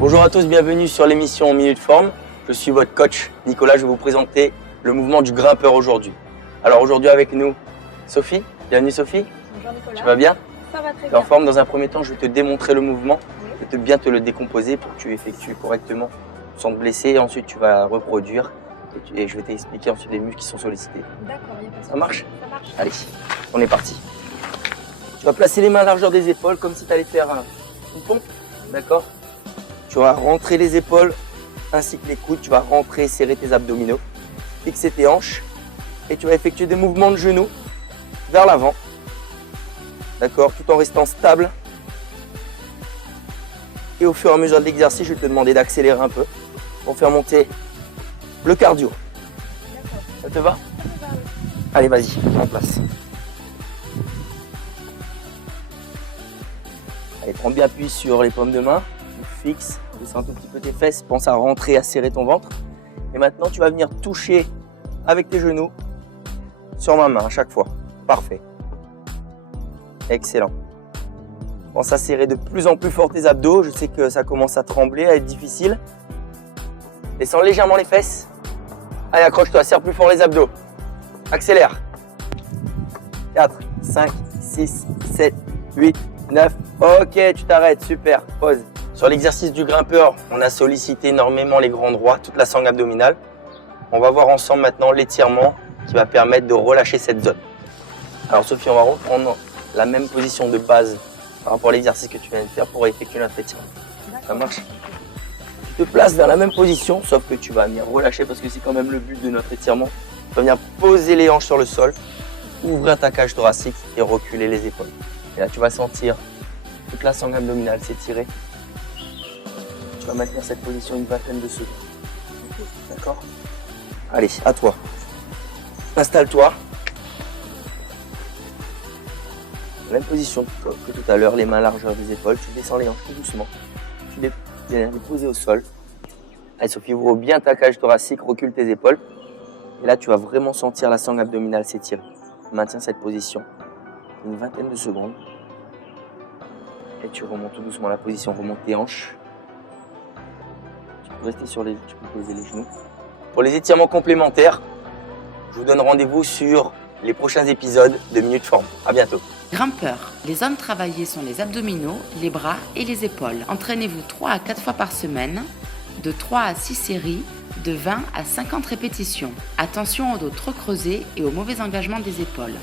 Bonjour à tous, bienvenue sur l'émission Minute Forme. Je suis votre coach Nicolas, je vais vous présenter le mouvement du grimpeur aujourd'hui. Alors aujourd'hui avec nous, Sophie. Bienvenue Sophie. Bonjour Nicolas. Tu vas bien? Ça va très Tu es bien. en forme? Dans un premier temps, je vais te démontrer le mouvement. Oui. Je vais bien te le décomposer pour que tu effectues correctement sans te blesser. Ensuite, tu vas reproduire et je vais t'expliquer ensuite les muscles qui sont sollicités. D'accord, il n'y a pas de souci. Ça marche? Ça marche. Allez, on est parti. Tu vas placer les mains à la largeur des épaules comme si tu allais faire une pompe. D'accord? Tu vas rentrer les épaules ainsi que les coudes. Tu vas rentrer et serrer tes abdominaux. Fixer tes hanches. Et tu vas effectuer des mouvements de genoux vers l'avant. D'accord? Tout en restant stable. Et au fur et à mesure de l'exercice, je vais te demander d'accélérer un peu pour faire monter le cardio. D'accord. Ça te va? Ça me va, oui. Allez, vas-y, en place. Allez, prends bien appui sur les paumes de main. Fixe, descends un tout petit peu tes fesses. Pense à rentrer, à serrer ton ventre. Et maintenant, tu vas venir toucher avec tes genoux sur ma main à chaque fois. Parfait. Excellent. Pense à serrer de plus en plus fort tes abdos. Je sais que ça commence à trembler, à être difficile. Descends légèrement les fesses. Allez, accroche-toi, serre plus fort les abdos. Accélère. 4, 5, 6, 7, 8, 9. Ok, tu t'arrêtes, super, pause. Sur l'exercice du grimpeur, on a sollicité énormément les grands droits, toute la sangle abdominale. On va voir ensemble maintenant l'étirement qui va permettre de relâcher cette zone. Alors Sophie, on va reprendre la même position de base par rapport à l'exercice que tu viens de faire pour effectuer notre étirement. Ça marche? Tu te places dans la même position, sauf que tu vas venir relâcher parce que c'est quand même le but de notre étirement. Tu vas venir poser les hanches sur le sol, ouvrir ta cage thoracique et reculer les épaules. Et là, tu vas sentir toute la sangle abdominale s'étirer. Tu vas maintenir cette position une vingtaine de secondes. D'accord? Allez, à toi. Installe-toi. Même position que tout à l'heure, les mains à largeur des épaules. Tu descends les hanches tout doucement. Tu les poses au sol. Allez Sophie, ouvre bien ta cage thoracique, recule tes épaules. Et là, tu vas vraiment sentir la sangle abdominale s'étirer. Maintiens cette position une vingtaine de secondes. Et tu remontes tout doucement la position, remonte tes hanches. Tu peux rester sur tu peux poser les genoux. Pour les étirements complémentaires, je vous donne rendez-vous sur les prochains épisodes de Minute Forme. À bientôt. Grimpeur. Les zones travaillées sont les abdominaux, les bras et les épaules. Entraînez-vous 3 à 4 fois par semaine, de 3 à 6 séries, de 20 à 50 répétitions. Attention au dos trop creusé et au mauvais engagement des épaules.